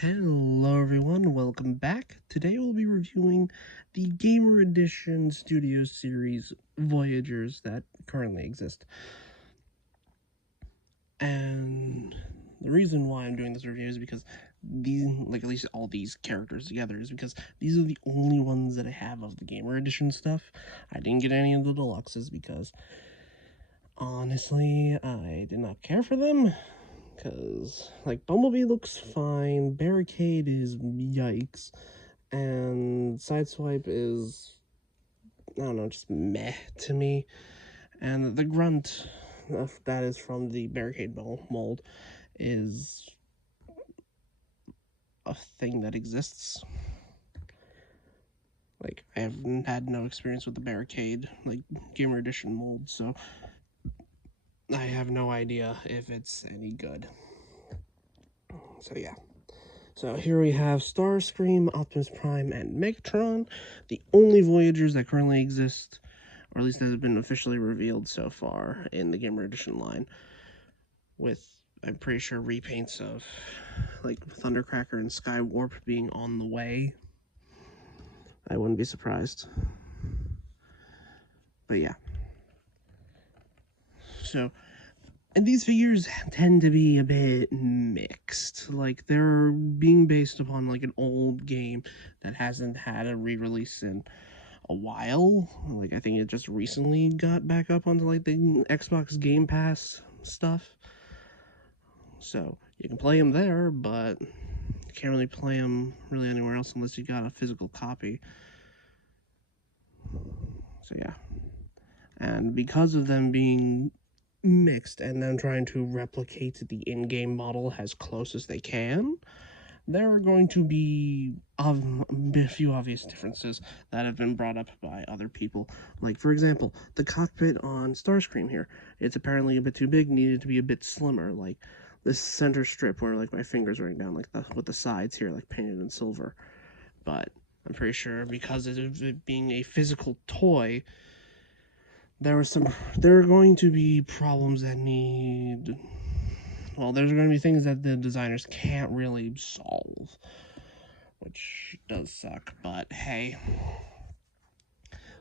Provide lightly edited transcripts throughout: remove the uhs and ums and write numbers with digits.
Hello everyone, welcome back. Today we'll be reviewing the Gamer Edition Studio Series Voyagers that currently exist. And the reason why I'm doing this review is because these, at least all these characters together, is because these are the only ones that I have of the Gamer Edition stuff. I didn't get any of the deluxes because, honestly, I did not care for them. Because, Bumblebee looks fine, Barricade is yikes, and Sideswipe is, I don't know, just meh to me. And the Grunt, that is from the Barricade mold, is a thing that exists. I have had no experience with the Barricade, Gamer Edition mold, so I have no idea if it's any good. So yeah. So here we have Starscream, Optimus Prime, and Megatron, the only Voyagers that currently exist, or at least that have been officially revealed so far in the Gamer Edition line, with, I'm pretty sure, repaints of, Thundercracker and Skywarp being on the way. I wouldn't be surprised. But yeah. So, and these figures tend to be a bit mixed. They're being based upon, an old game that hasn't had a re-release in a while. I think it just recently got back up onto, the Xbox Game Pass stuff. So, you can play them there, but you can't really play them really anywhere else unless you got a physical copy. So, yeah. And because of them being mixed and them trying to replicate the in-game model as close as they can, there are going to be a few obvious differences that have been brought up by other people. For example, the cockpit on Starscream here. It's apparently a bit too big, needed to be a bit slimmer. This center strip where, my fingers right down, with the sides here, painted in silver. But I'm pretty sure because of it being a physical toy, there are going to be problems that need, well, there's going to be things that the designers can't really solve, which does suck, but hey.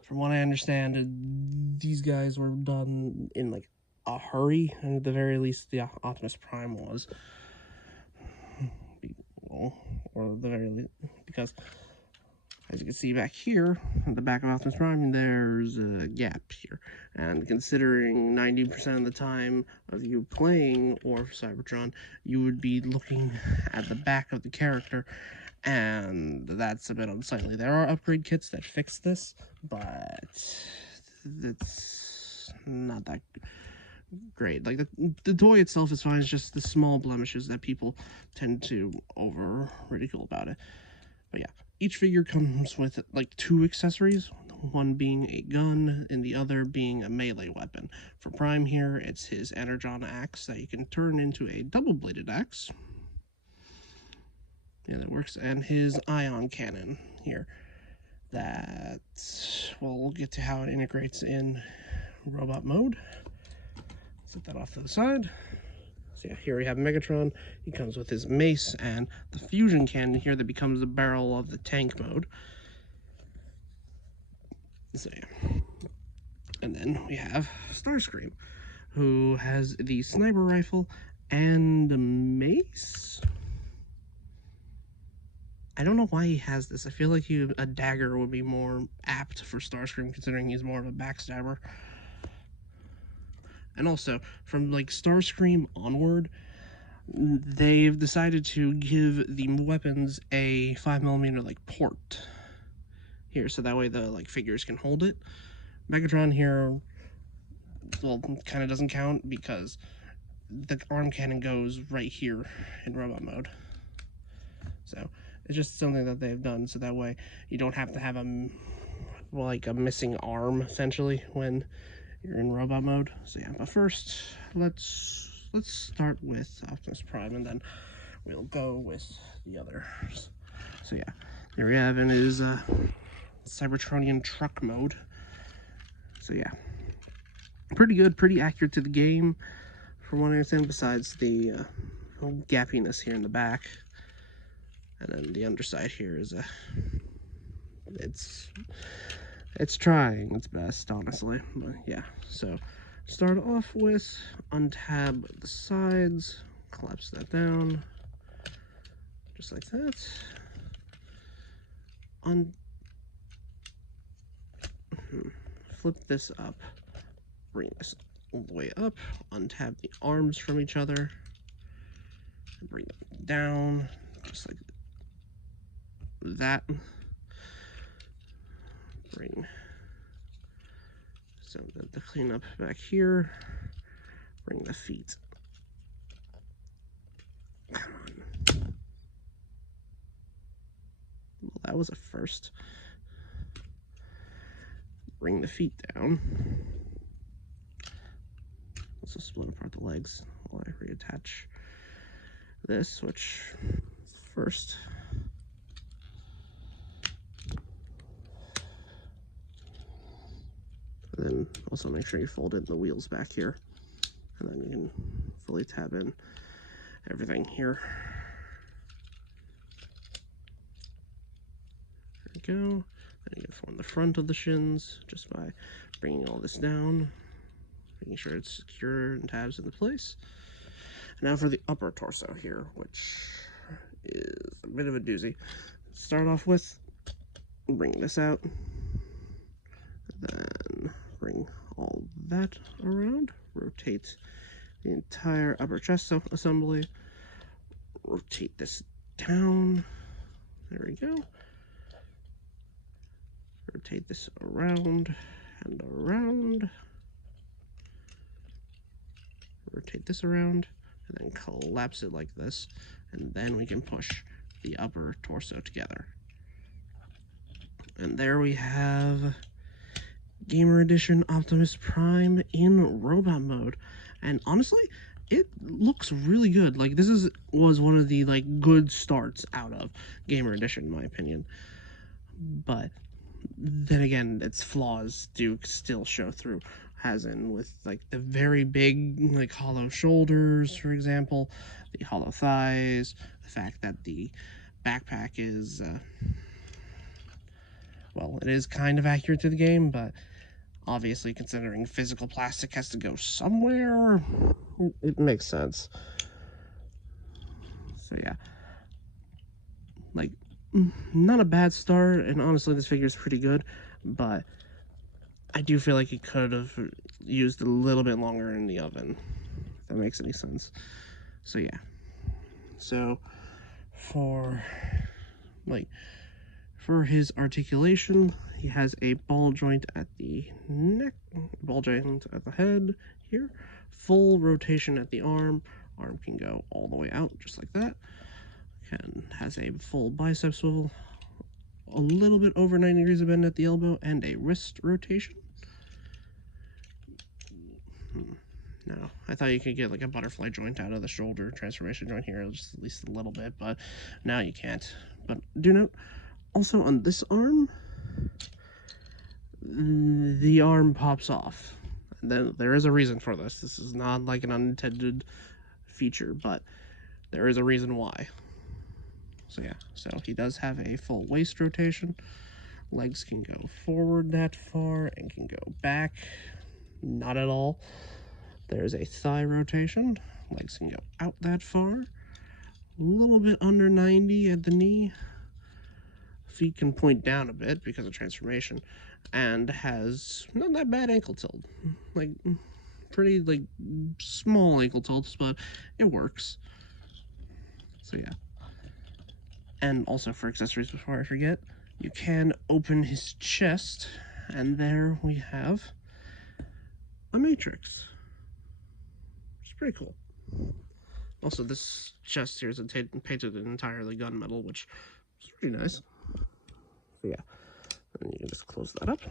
From what I understand, these guys were done in, a hurry, and at the very least, the Optimus Prime was. Well, or at the very least, because as you can see back here, at the back of Optimus Prime, there's a gap here. And considering 90% of the time of you playing or Cybertron, you would be looking at the back of the character, and that's a bit unsightly. There are upgrade kits that fix this, but it's not that great. The toy itself is fine, it's just the small blemishes that people tend to over-ridicule about it. But yeah, each figure comes with, two accessories, one being a gun and the other being a melee weapon. For Prime here, it's his Energon axe that you can turn into a double-bladed axe. Yeah, that works. And his ion cannon here. That, well, we'll get to how it integrates in robot mode. Set that off to the side. So yeah, here we have Megatron. He comes with his mace and the fusion cannon here that becomes the barrel of the tank mode. So yeah. And then we have Starscream, who has the sniper rifle and a mace. I don't know why he has this. I feel like a dagger would be more apt for Starscream, considering he's more of a backstabber. And also, from Starscream onward, they've decided to give the weapons a 5mm port here, so that way the figures can hold it. Megatron here, well, kind of doesn't count because the arm cannon goes right here in robot mode. So it's just something that they've done, so that way you don't have to have a missing arm essentially when you're in robot mode. So yeah, but first let's start with Optimus Prime, and then we'll go with the others. So yeah, here we have in his Cybertronian truck mode. So yeah, pretty good, pretty accurate to the game, from what I understand, besides the gappiness here in the back. And then the underside here is it's trying its best, honestly. But yeah, so start off with untab the sides, collapse that down, just like that. Flip this up, bring this all the way up, untab the arms from each other, bring them down, just like that. Bring some of the cleanup back here, bring the feet. Come on. Well, that was a first. Bring the feet down. Also split apart the legs while I reattach this, which first. And then also make sure you fold in the wheels back here, and then you can fully tab in everything here. There we go. Then you can form the front of the shins just by bringing all this down, making sure it's secure and tabs into place. And now for the upper torso here, which is a bit of a doozy. Start off with, bring this out, then bring all that around, rotate the entire upper chest assembly, rotate this down, there we go. Rotate this around and around. Rotate this around and then collapse it like this. And then we can push the upper torso together. And there we have Gamer Edition Optimus Prime in robot mode. And honestly, it looks really good. Like, this was one of the good starts out of Gamer Edition, in my opinion. But then again, its flaws do still show through, as in with the very big hollow shoulders, for example, the hollow thighs, the fact that the backpack is well, it is kind of accurate to the game, but obviously considering physical plastic has to go somewhere, it makes sense. So yeah, not a bad start, and honestly this figure is pretty good, but I do feel like it could have used a little bit longer in the oven, if that makes any sense. So yeah, so for his articulation, he has a ball joint at the neck, ball joint at the head here, full rotation at the arm can go all the way out just like that. Has a full bicep swivel, a little bit over 90 degrees of bend at the elbow, and a wrist rotation. No, I thought you could get a butterfly joint out of the shoulder transformation joint here, just at least a little bit, but now you can't. But do note, also on this arm, the arm pops off. And there is a reason for this. This is not an unintended feature, but there is a reason why. So yeah, so he does have a full waist rotation. Legs can go forward that far and can go back not at all. There's a thigh rotation. Legs can go out that far. A little bit under 90 at the knee. Feet can point down a bit because of transformation. And has not that bad ankle tilt. Pretty small ankle tilts, but it works. So yeah. And also for accessories, before I forget, you can open his chest, and there we have a matrix. It's pretty cool. Also, this chest here is painted in entirely gunmetal, which is pretty nice. So yeah, and you can just close that up.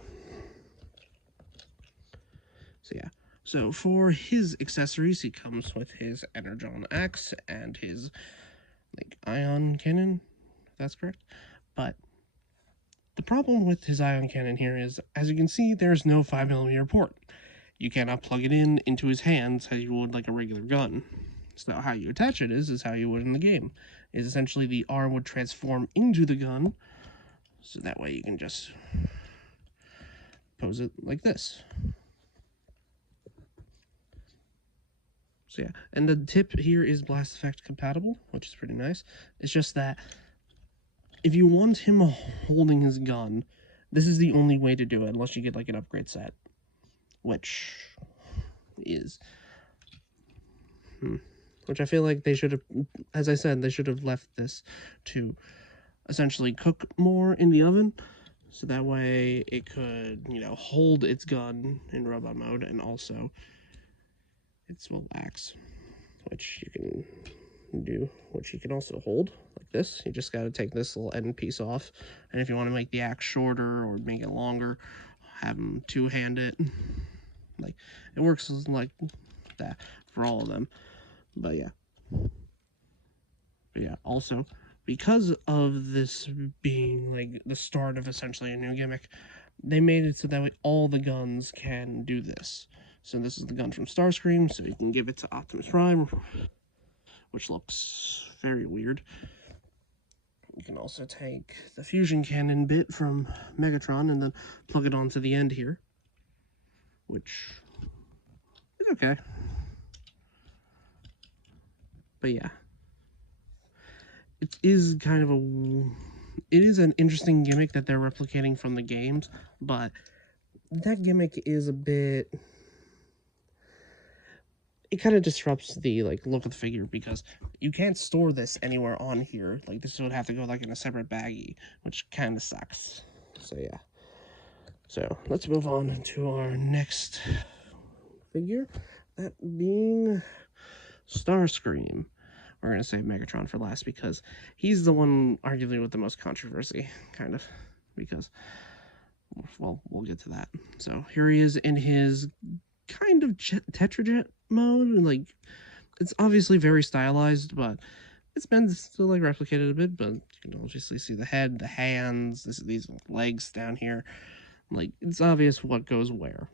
So yeah, so for his accessories, he comes with his Energon axe and his ion cannon, if that's correct. But the problem with his ion cannon here is, as you can see, there's no 5mm port. You cannot plug it into his hands as you would a regular gun. So how you attach it is how you would in the game. Is essentially the arm would transform into the gun, so that way you can just pose it like this. So yeah, and the tip here is blast effect compatible, which is pretty nice. It's just that if you want him holding his gun, this is the only way to do it, unless you get like an upgrade set, which is... Which I feel like they should have, as I said, they should have left this to essentially cook more in the oven, so that way it could, you know, hold its gun in robot mode, and also its little axe, which you can do, which you can also hold like this. You just got to take this little end piece off, and if you want to make the axe shorter or make it longer, have them two-hand it. Like, it works like that for all of them. But yeah, also, because of this being like the start of essentially a new gimmick, they made it so that way all the guns can do this. So this is the gun from Starscream, so you can give it to Optimus Prime, which looks very weird. You can also take the fusion cannon bit from Megatron and then plug it onto the end here, which is okay. But yeah, it is kind of it is an interesting gimmick that they're replicating from the games, but that gimmick is a bit... It kind of disrupts the like look of the figure, because you can't store this anywhere on here. Like, this would have to go like in a separate baggie, which kind of sucks. So yeah. So let's move on to our next figure, that being Starscream. We're going to save Megatron for last because he's the one arguably with the most controversy, kind of, because, well, we'll get to that. So here he is in his kind of Tetrajet mode, and like, it's obviously very stylized, but it's been still like replicated a bit. But you can obviously see the head, the hands, these legs down here. Like, it's obvious what goes where.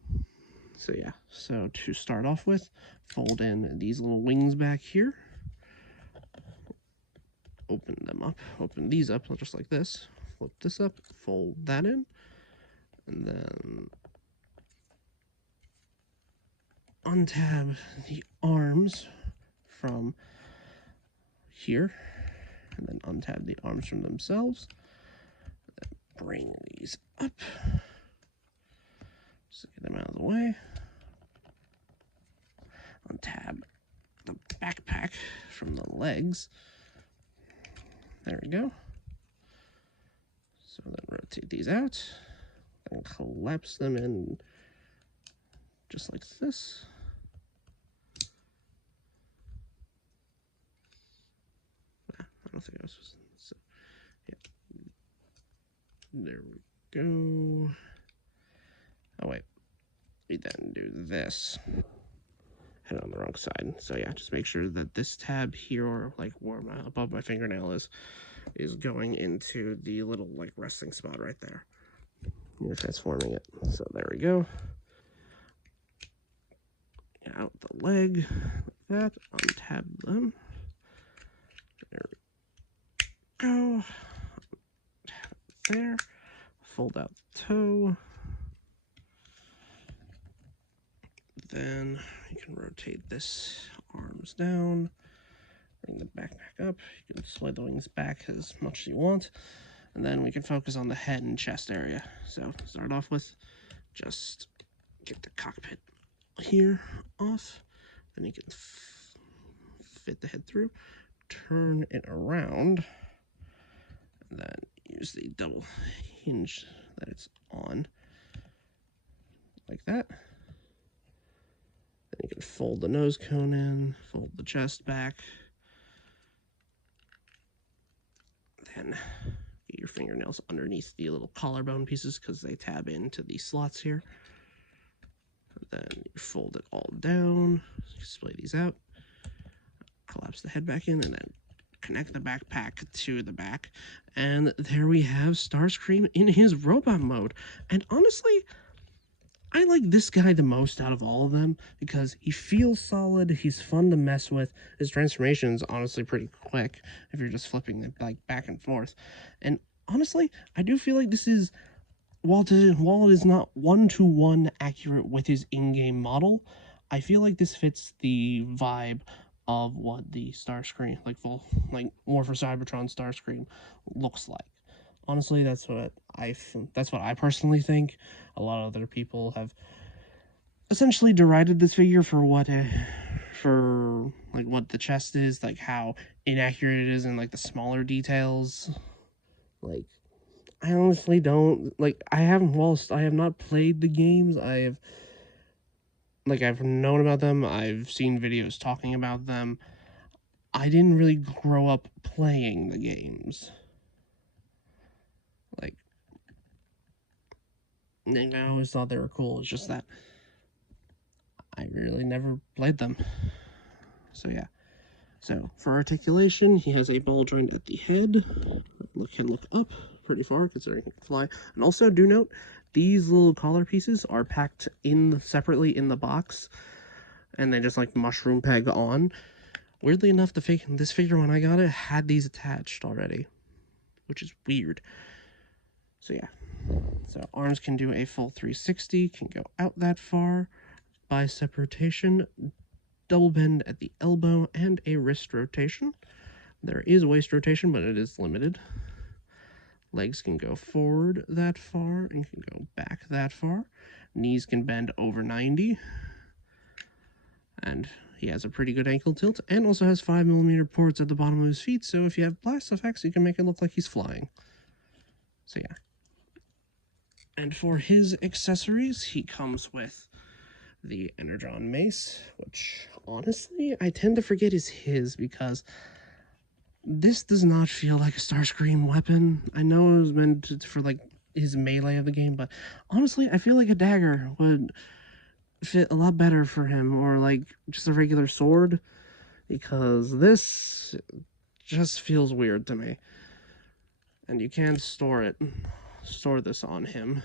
So yeah, so to start off with, fold in these little wings back here. Open them up, open these up just like this. Flip this up, fold that in, and then untab the arms from here, and then untab the arms from themselves. Then bring these up. Just get them out of the way. Untab the backpack from the legs. There we go. So then rotate these out and collapse them in just like this. I don't think I was supposed to. So, yeah. There we go. Oh, wait. We then do this. Head on the wrong side. So yeah, just make sure that this tab here, or like where above my fingernail is going into the little like resting spot right there. You're transforming it. So there we go. Out the leg, like that. Untab them. There we go. There. Fold out the toe. Then you can rotate this arms down, bring the backpack up. You can slide the wings back as much as you want, and then we can focus on the head and chest area. So start off with just get the cockpit here off, then you can fit the head through, turn it around, and then use the double hinge that it's on, like that. Then you can fold the nose cone in, fold the chest back, then get your fingernails underneath the little collarbone pieces because they tab into these slots here. Then you fold it all down, splay these out, collapse the head back in, and then connect the backpack to the back. And there we have Starscream in his robot mode. And honestly, I like this guy the most out of all of them because he feels solid, he's fun to mess with, his transformation is honestly pretty quick if you're just flipping it like back and forth. And honestly, I do feel like this is, while it is not one-to-one accurate with his in-game model, I feel like this fits the vibe of what the Starscream, like more for Cybertron Starscream, looks like. Honestly, that's what I personally think. A lot of other people have essentially derided this figure for what the chest is, like how inaccurate it is in like the smaller details. Like, I honestly don't like. Whilst I have not played the games, I've known about them. I've seen videos talking about them. I didn't really grow up playing the games. Like, and I always thought they were cool. It's just that I really never played them. So yeah. So for articulation, he has a ball joint at the head. Can look up pretty far considering he can fly. And also do note, these little collar pieces are packed separately in the box, and they just like mushroom peg on. Weirdly enough, this figure when I got it had these attached already, which is weird. So yeah. So arms can do a full 360, can go out that far, bicep rotation, double bend at the elbow, and a wrist rotation. There is waist rotation, but it is limited. Legs can go forward that far and can go back that far. Knees can bend over 90. And he has a pretty good ankle tilt and also has 5mm ports at the bottom of his feet, so if you have blast effects, you can make it look like he's flying. So yeah. And for his accessories, he comes with the Energon Mace, which honestly I tend to forget is his because this does not feel like a Starscream weapon. I know it was meant for like his melee of the game, but honestly I feel like a dagger would fit a lot better for him, or like just a regular sword, because this just feels weird to me. And you can store this on him,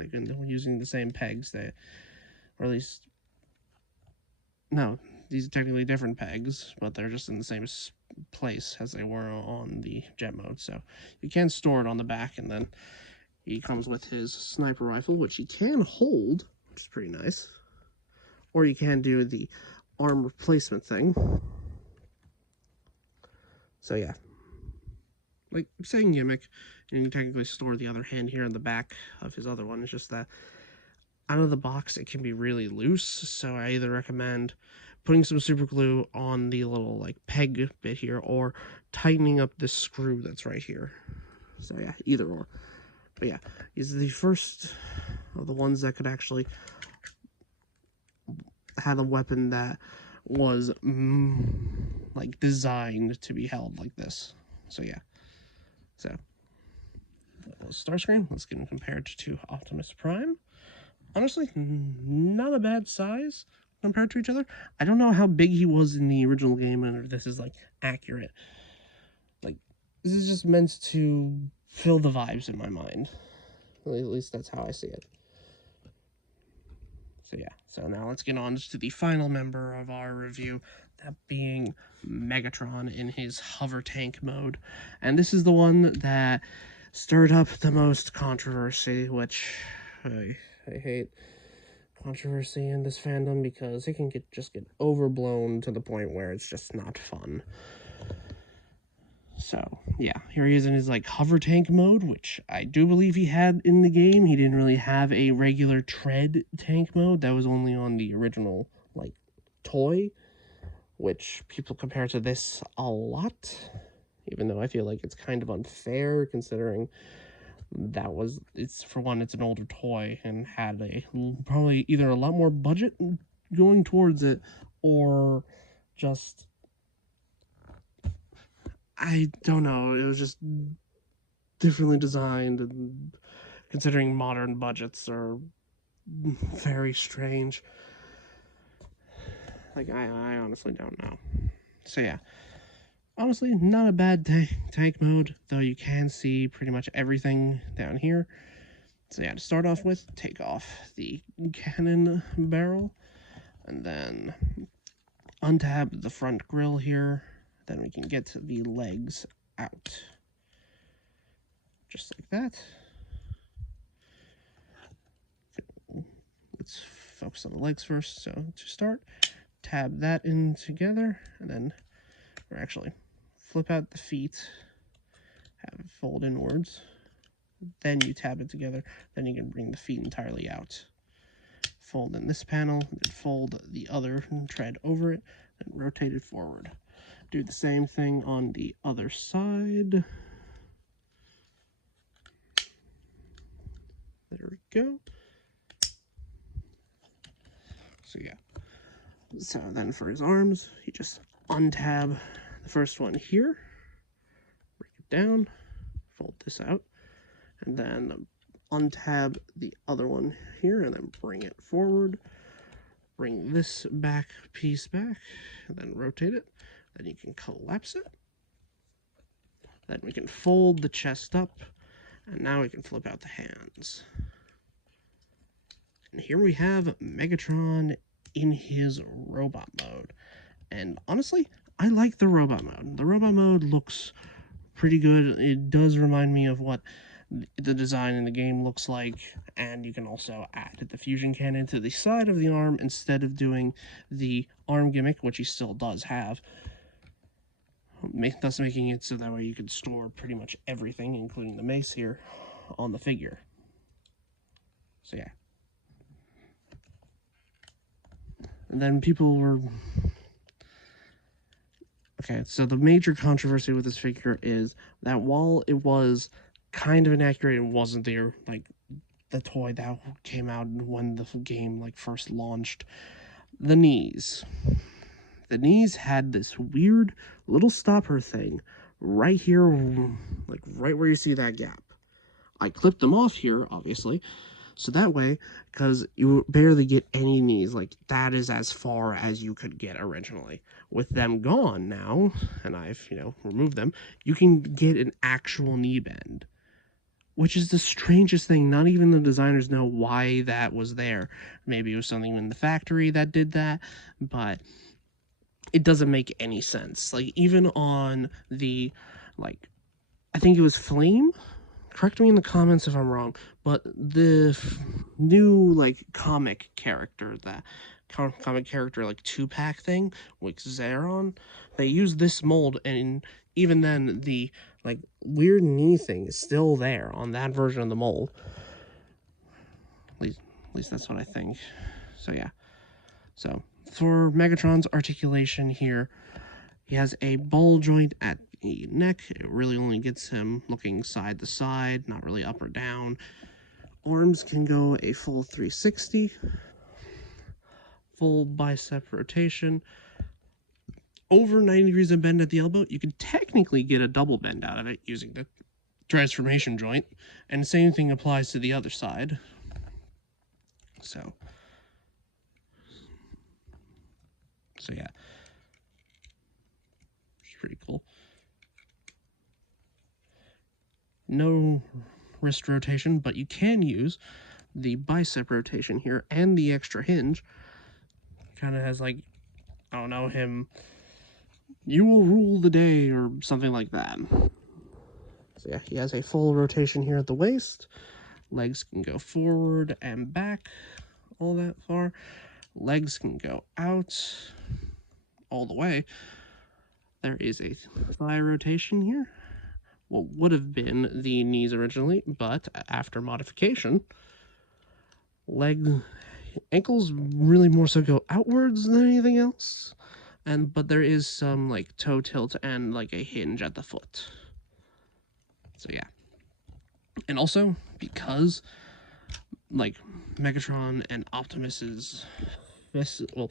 like using the same pegs or at least, no, these are technically different pegs, but they're just in the same place as they were on the jet mode. So you can store it on the back, and then he comes with his sniper rifle, which he can hold, which is pretty nice. Or you can do the arm replacement thing. So yeah. Like, saying gimmick, and you can technically store the other hand here on the back of his other one. It's just that out of the box it can be really loose, so I either recommend putting some super glue on the little like peg bit here, or tightening up this screw that's right here. So yeah, either or. But yeah, he's the first of the ones that could actually have a weapon that was like designed to be held like this. So yeah. So Starscream, let's get him compared to Optimus Prime. Honestly, not a bad size compared to each other. I don't know how big he was in the original game, and if this is like accurate. Like, this is just meant to fill the vibes in my mind. At least that's how I see it. So yeah, so now let's get on to the final member of our review, that being Megatron in his hover tank mode. And this is the one that stirred up the most controversy, which I hate controversy in this fandom because it can just get overblown to the point where it's just not fun. So yeah, here he is in his like hover tank mode, which I do believe he had in the game. He didn't really have a regular tread tank mode. That was only on the original like toy, which people compare to this a lot, even though I feel like it's kind of unfair considering it's an older toy and had probably either a lot more budget going towards it, or just, I don't know, it was just differently designed, and considering modern budgets are very strange. Like, I honestly don't know. So yeah, honestly, not a bad tank mode, though you can see pretty much everything down here. So yeah, to start off with, take off the cannon barrel, and then untab the front grille here. Then we can get the legs out. Just like that. Let's focus on the legs first. So to start, tab that in together, and then, or actually, flip out the feet, have it fold inwards, then you tab it together, then you can bring the feet entirely out. Fold in this panel, and fold the other tread over it, and rotate it forward. Do the same thing on the other side. There we go. So yeah. So then for his arms, you just untab the first one here, break it down, fold this out, and then untab the other one here, and then bring it forward. Bring this back piece back, and then rotate it. Then you can collapse it. Then we can fold the chest up, and now we can flip out the hands. And here we have Megatron in his robot mode. And honestly, I like the robot mode. The robot mode looks pretty good. It does remind me of what the design in the game looks like, and you can also add the fusion cannon to the side of the arm instead of doing the arm gimmick, which he still does have, thus making it so that way you could store pretty much everything, including the mace here, on the figure. So yeah. And then people were... Okay, so the major controversy with this figure is that while it was kind of inaccurate, it wasn't there, like, the toy that came out when the game, like, first launched. The knees. The knees had this weird little stopper thing right here, like, right where you see that gap. I clipped them off here, obviously, so that way, because you barely get any knees, like, that is as far as you could get originally. With them gone now, and I've, removed them, you can get an actual knee bend. Which is the strangest thing. Not even the designers know why that was there. Maybe it was something in the factory that did that, but it doesn't make any sense. Like, even on the, like, I think it was Flame? Correct me in the comments if I'm wrong, but the new, like, comic character, like, 2-pack thing with Zeron, they used this mold, and even then, the, like, weird knee thing is still there on that version of the mold. At least that's what I think. So, yeah. So, for Megatron's articulation here, he has a ball joint at the neck. It really only gets him looking side to side, not really up or down. Arms can go a full 360. Full bicep rotation. Over 90 degrees of bend at the elbow. You could technically get a double bend out of it using the transformation joint. And the same thing applies to the other side. So yeah. It's pretty cool. No wrist rotation, but you can use the bicep rotation here and the extra hinge. Kind of has, like, I don't know, him, you will rule the day or something like that. So yeah, he has a full rotation here at the waist. Legs can go forward and back all that far. Legs can go out all the way. There is a thigh rotation here. What would have been the knees originally, but after modification, ankles really more so go outwards than anything else. But there is some, like, toe tilt and, like, a hinge at the foot. So yeah. And also, because, like, Megatron and Optimus's well,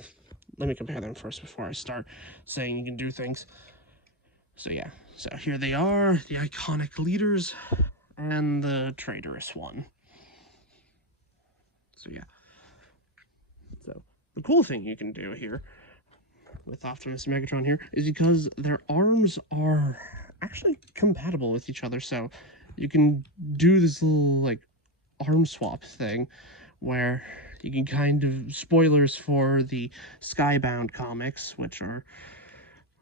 let me compare them first before I start saying you can do things. So yeah, so here they are, the iconic leaders and the traitorous one. So yeah. So the cool thing you can do here with Optimus and Megatron here is because their arms are actually compatible with each other. So you can do this little, like, arm swap thing, where you can kind of, spoilers for the Skybound comics, which are,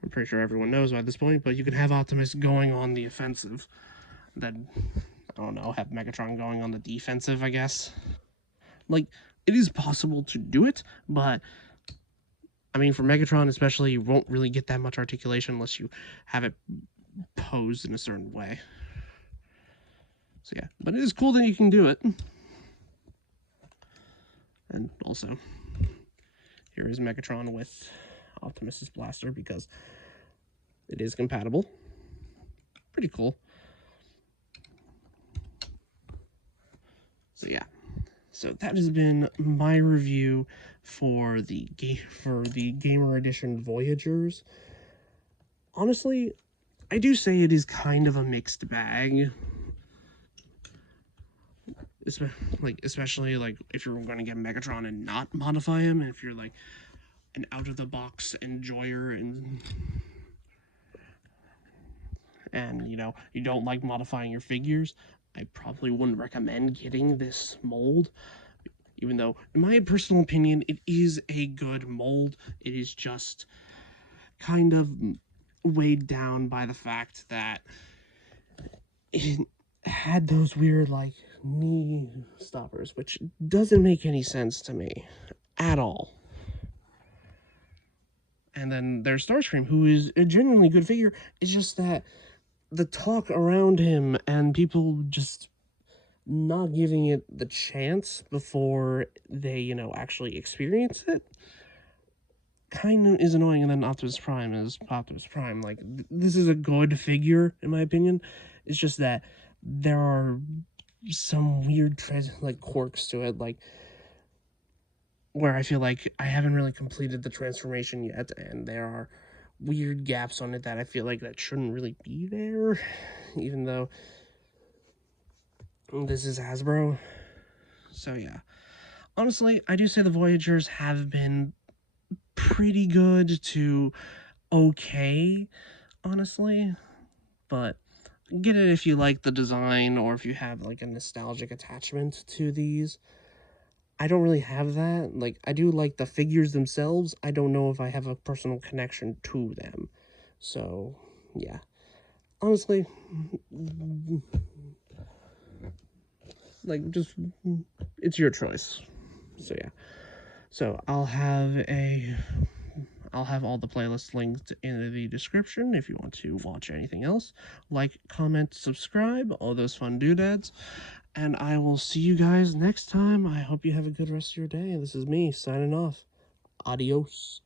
I'm pretty sure everyone knows by this point, but you can have Optimus going on the offensive, then, I don't know, have Megatron going on the defensive, I guess. Like, it is possible to do it, but I mean, for Megatron especially, you won't really get that much articulation unless you have it posed in a certain way. So yeah, but it is cool that you can do it. And also, here is Megatron with Optimus's blaster because it is compatible. Pretty cool. So yeah, so that has been my review for the Gamer Edition Voyagers. Honestly, I do say it is kind of a mixed bag. Especially like if you're going to get Megatron and not modify him, and if you're like an out-of-the-box enjoyer and you know you don't like modifying your figures, I probably wouldn't recommend getting this mold. Even though, in my personal opinion, it is a good mold, it is just kind of weighed down by the fact that it had those weird like knee stoppers, which doesn't make any sense to me at all. And then there's Starscream, who is a genuinely good figure. It's just that the talk around him and people just not giving it the chance before they, you know, actually experience it kind of is annoying. And then Optimus Prime is Optimus Prime. Like, this is a good figure, in my opinion. It's just that there are some weird, like, quirks to it, like, where I feel like I haven't really completed the transformation yet, and there are weird gaps on it that I feel like that shouldn't really be there, even though this is Hasbro. So yeah, honestly, I do say the Voyagers have been pretty good to okay, honestly, but get it if you like the design or if you have like a nostalgic attachment to these. I don't really have that. Like, I do like the figures themselves. I don't know if I have a personal connection to them. So, yeah. Honestly, like, just, it's your choice. So, yeah. So, I'll have all the playlists linked in the description if you want to watch anything else. Like, comment, subscribe, all those fun doodads. And I will see you guys next time. I hope you have a good rest of your day. This is me signing off. Adios.